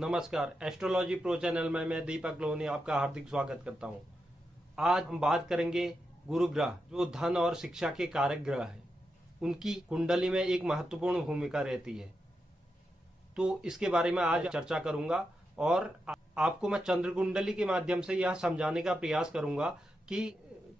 नमस्कार। Astrology pro channel में मैं दीपक लोहनी आपका हार्दिक स्वागत करता हूं। आज हम बात करेंगे गुरु ग्रह, जो धन और शिक्षा के कारक ग्रह है। उनकी कुंडली में एक महत्वपूर्ण भूमिका रहती है, तो इसके बारे में आज चर्चा करूंगा। और आपको मैं चंद्र कुंडली के माध्यम से यह समझाने का प्रयास करूंगा कि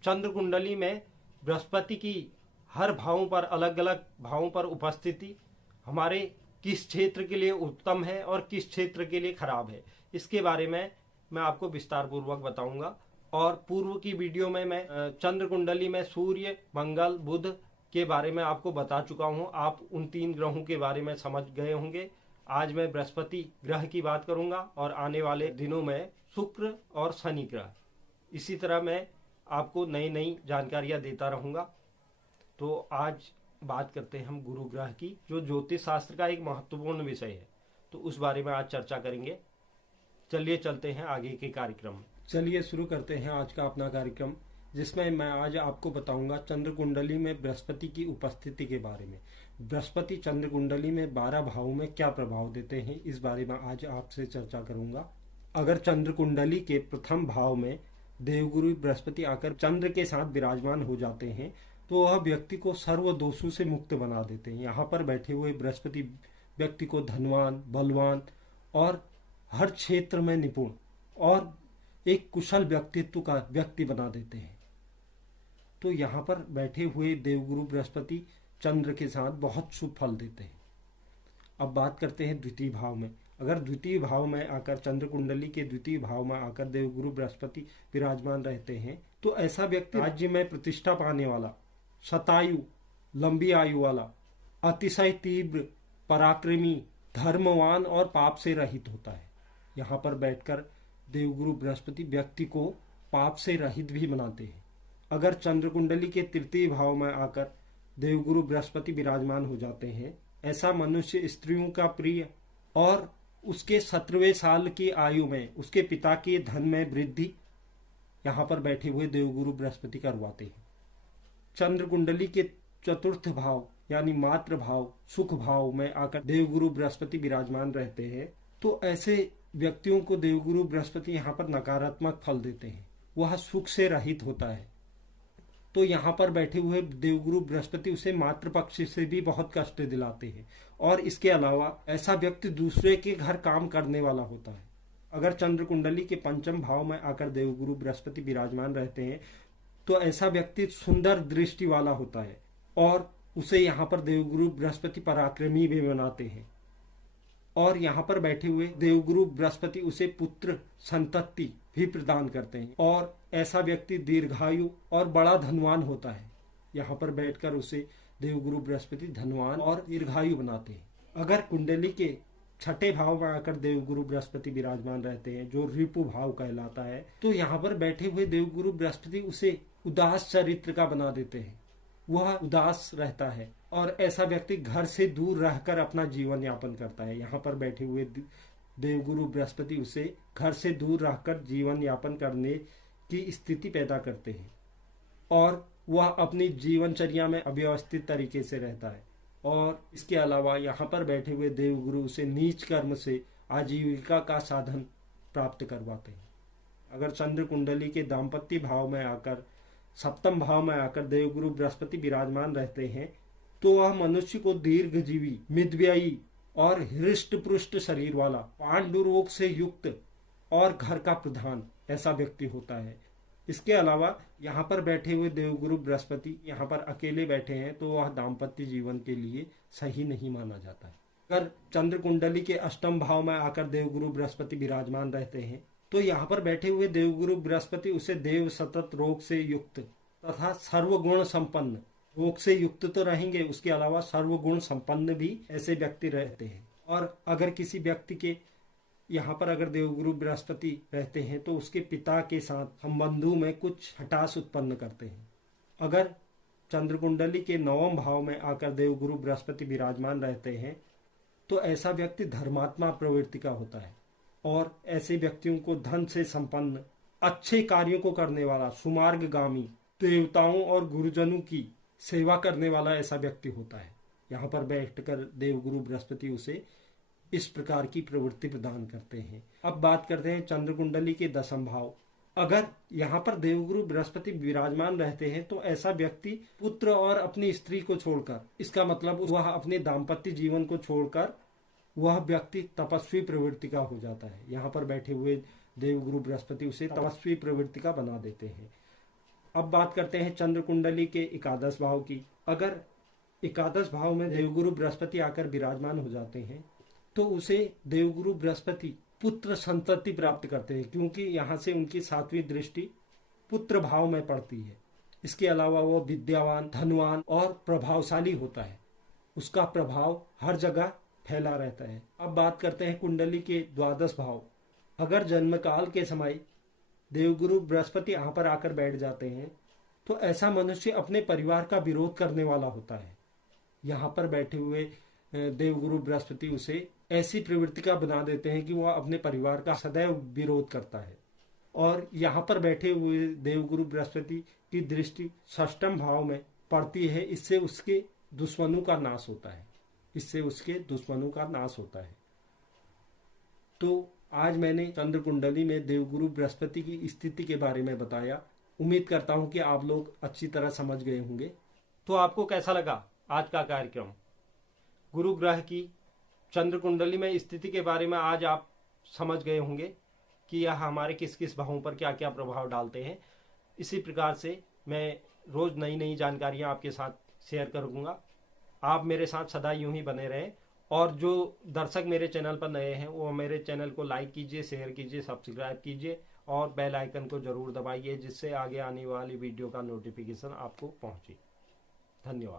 चंद्र कुंडली में बृहस्पति की हर भावों पर, अलग अलग भावों पर उपस्थिति हमारे किस क्षेत्र के लिए उत्तम है और किस क्षेत्र के लिए खराब है, इसके बारे में मैं आपको विस्तार पूर्वक बताऊंगा। और पूर्व की वीडियो में मैं चंद्र कुंडली में सूर्य, मंगल, बुध के बारे में आपको बता चुका हूं। आप उन 3 ग्रहों के बारे में समझ गए होंगे। आज मैं बृहस्पति ग्रह की बात करूंगा और आने वाले दिनों में शुक्र और शनि ग्रह। इसी तरह मैं आपको नई नई जानकारियां देता रहूंगा। तो आज बात करते हैं हम गुरु ग्रह की, जो ज्योतिष शास्त्र का एक महत्वपूर्ण विषय है। तो उस बारे में आज चर्चा करेंगे। चलिए चलते हैं आगे के कार्यक्रम में। चलिए शुरू करते हैं आज का अपना कार्यक्रम, जिसमें मैं आज आपको बताऊंगा चंद्र कुंडली में बृहस्पति की उपस्थिति के बारे में। बृहस्पति चंद्र कुंडली में 12 भावों में क्या प्रभाव देते हैं, इस बारे में आज आपसे चर्चा करूंगा। अगर चंद्र कुंडली के प्रथम भाव में देवगुरु बृहस्पति आकर चंद्र के साथ विराजमान हो जाते हैं तो वह व्यक्ति को सर्व दोषों से मुक्त बना देते हैं। यहाँ पर बैठे हुए बृहस्पति व्यक्ति को धनवान, बलवान और हर क्षेत्र में निपुण और एक कुशल व्यक्तित्व का व्यक्ति बना देते हैं। तो यहाँ पर बैठे हुए देवगुरु बृहस्पति चंद्र के साथ बहुत शुभ फल देते हैं। अब बात करते हैं द्वितीय भाव में। अगर द्वितीय भाव में आकर चंद्र कुंडली के द्वितीय भाव में आकर देवगुरु बृहस्पति विराजमान रहते हैं तो ऐसा व्यक्ति राज्य में प्रतिष्ठा पाने वाला, शतायु, लंबी आयु वाला, अतिशय तीव्र, पराक्रमी, धर्मवान और पाप से रहित होता है। यहाँ पर बैठकर देवगुरु बृहस्पति व्यक्ति को पाप से रहित भी बनाते हैं। अगर चंद्र कुंडली के तृतीय भाव में आकर देवगुरु बृहस्पति विराजमान हो जाते हैं, ऐसा मनुष्य स्त्रियों का प्रिय और उसके 17वें साल की आयु में उसके पिता के धन में वृद्धि यहाँ पर बैठे हुए देवगुरु बृहस्पति करवाते हैं। चंद्र कुंडली के चतुर्थ भाव यानी मातृ भाव, सुख भाव में आकर देवगुरु बृहस्पति विराजमान रहते हैं तो ऐसे व्यक्तियों को देवगुरु बृहस्पति यहाँ पर नकारात्मक फल देते हैं। वह सुख से रहित होता है। तो यहाँ पर बैठे हुए देवगुरु बृहस्पति उसे मातृपक्ष से भी बहुत कष्ट दिलाते हैं। और इसके अलावा ऐसा व्यक्ति दूसरे के घर काम करने वाला होता है। अगर चंद्र कुंडली के पंचम भाव में आकर देवगुरु बृहस्पति विराजमान रहते हैं तो ऐसा व्यक्ति सुंदर दृष्टि वाला होता है और उसे यहाँ पर देवगुरु बृहस्पति पराक्रमी भी बनाते हैं। और यहाँ पर बैठे हुए देवगुरु बृहस्पति उसे पुत्र संतति भी प्रदान करते हैं और ऐसा व्यक्ति दीर्घायु और बड़ा धनवान होता है। यहाँ पर बैठकर उसे देवगुरु बृहस्पति धनवान और दीर्घायु बनाते हैं। अगर कुंडली के छठे भाव में आकर देवगुरु बृहस्पति विराजमान रहते हैं, जो रिपु भाव कहलाता है, तो यहाँ पर बैठे हुए देवगुरु बृहस्पति उसे उदास चरित्र का बना देते हैं। वह उदास रहता है और ऐसा व्यक्ति घर से दूर रहकर अपना जीवन यापन करता है। यहाँ पर बैठे हुए देवगुरु बृहस्पति उसे घर से दूर रहकर जीवन यापन करने की स्थिति पैदा करते हैं और वह अपनी जीवनचर्या में अव्यवस्थित तरीके से रहता है। और इसके अलावा यहाँ पर बैठे हुए देवगुरु उसे नीच कर्म से आजीविका का साधन प्राप्त करवाते हैं। अगर चंद्र कुंडली के दाम्पत्य भाव में आकर सप्तम भाव में आकर देवगुरु बृहस्पति विराजमान रहते हैं तो वह मनुष्य को दीर्घजीवी, मितव्ययी और हृष्ट पुष्ट शरीर वाला, पांडु रोग से युक्त और घर का प्रधान ऐसा व्यक्ति होता है। इसके अलावा यहाँ पर बैठे हुए देवगुरु बृहस्पति यहाँ पर अकेले बैठे हैं तो वह दाम्पत्य जीवन के लिए सही नहीं माना जाता है। अगर चंद्र कुंडली के अष्टम भाव में आकर देवगुरु बृहस्पति विराजमान रहते हैं तो यहाँ पर बैठे हुए देवगुरु बृहस्पति उसे देव सतत रोग से युक्त तथा सर्वगुण संपन्न, रोग से युक्त तो रहेंगे, उसके अलावा सर्वगुण संपन्न भी ऐसे व्यक्ति रहते हैं। और अगर किसी व्यक्ति के यहाँ पर अगर देवगुरु बृहस्पति रहते हैं तो उसके पिता के साथ संबंधों में कुछ खटास उत्पन्न करते हैं। अगर चंद्र कुंडली के नवम भाव में आकर देवगुरु बृहस्पति विराजमान रहते हैं तो ऐसा व्यक्ति धर्मात्मा प्रवृत्ति का होता है और ऐसे व्यक्तियों को धन से संपन्न, अच्छे कार्यों को करने वाला, सुमार्गगामी, देवताओं और गुरुजनों की सेवा करने वाला ऐसा व्यक्ति होता है। यहाँ पर बैठकर देवगुरु बृहस्पति उसे इस प्रकार की प्रवृत्ति प्रदान करते हैं। अब बात करते हैं चंद्र कुंडली के दशम भाव। अगर यहाँ पर देवगुरु बृहस्पति विराजमान रहते हैं तो ऐसा व्यक्ति पुत्र और अपनी स्त्री को छोड़कर, इसका मतलब वह अपने दाम्पत्य जीवन को छोड़कर वह व्यक्ति तपस्वी प्रवृत्ति का हो जाता है। यहाँ पर बैठे हुए देवगुरु बृहस्पति उसे तपस्वी प्रवृत्ति का बना देते हैं। अब बात करते हैं चंद्र कुंडली के एकादश भाव की। अगर एकादश भाव में देवगुरु बृहस्पति आकर विराजमान हो जाते हैं तो उसे देवगुरु बृहस्पति पुत्र संतति प्राप्त करते हैं, क्योंकि यहाँ से उनकी 7वीं दृष्टि पुत्र भाव में पड़ती है। इसके अलावा वो विद्यावान, धनवान और प्रभावशाली होता है। उसका प्रभाव हर जगह फैला रहता है। अब बात करते हैं कुंडली के द्वादश भाव। अगर जन्म काल के समय देवगुरु बृहस्पति यहाँ पर आकर बैठ जाते हैं तो ऐसा मनुष्य अपने परिवार का विरोध करने वाला होता है। यहाँ पर बैठे हुए देवगुरु बृहस्पति उसे ऐसी प्रवृत्ति का बना देते हैं कि वह अपने परिवार का सदैव विरोध करता है। और यहाँ पर बैठे हुए देवगुरु बृहस्पति की दृष्टि षष्ठम भाव में पड़ती है। इससे उसके दुश्मनों का नाश होता है। तो आज मैंने चंद्र कुंडली में देवगुरु बृहस्पति की स्थिति के बारे में बताया। उम्मीद करता हूँ कि आप लोग अच्छी तरह समझ गए होंगे। तो आपको कैसा लगा आज का कार्यक्रम? गुरु ग्रह की चंद्र कुंडली में स्थिति के बारे में आज आप समझ गए होंगे कि यह हमारे किस किस भावों पर क्या क्या प्रभाव डालते हैं। इसी प्रकार से मैं रोज नई नई जानकारियां आपके साथ शेयर करूंगा। आप मेरे साथ सदा यूं ही बने रहें। और जो दर्शक मेरे चैनल पर नए हैं वो मेरे चैनल को लाइक कीजिए, शेयर कीजिए, सब्सक्राइब कीजिए और बेल आइकन को जरूर दबाइए, जिससे आगे आने वाली वीडियो का नोटिफिकेशन आपको पहुंचे। धन्यवाद।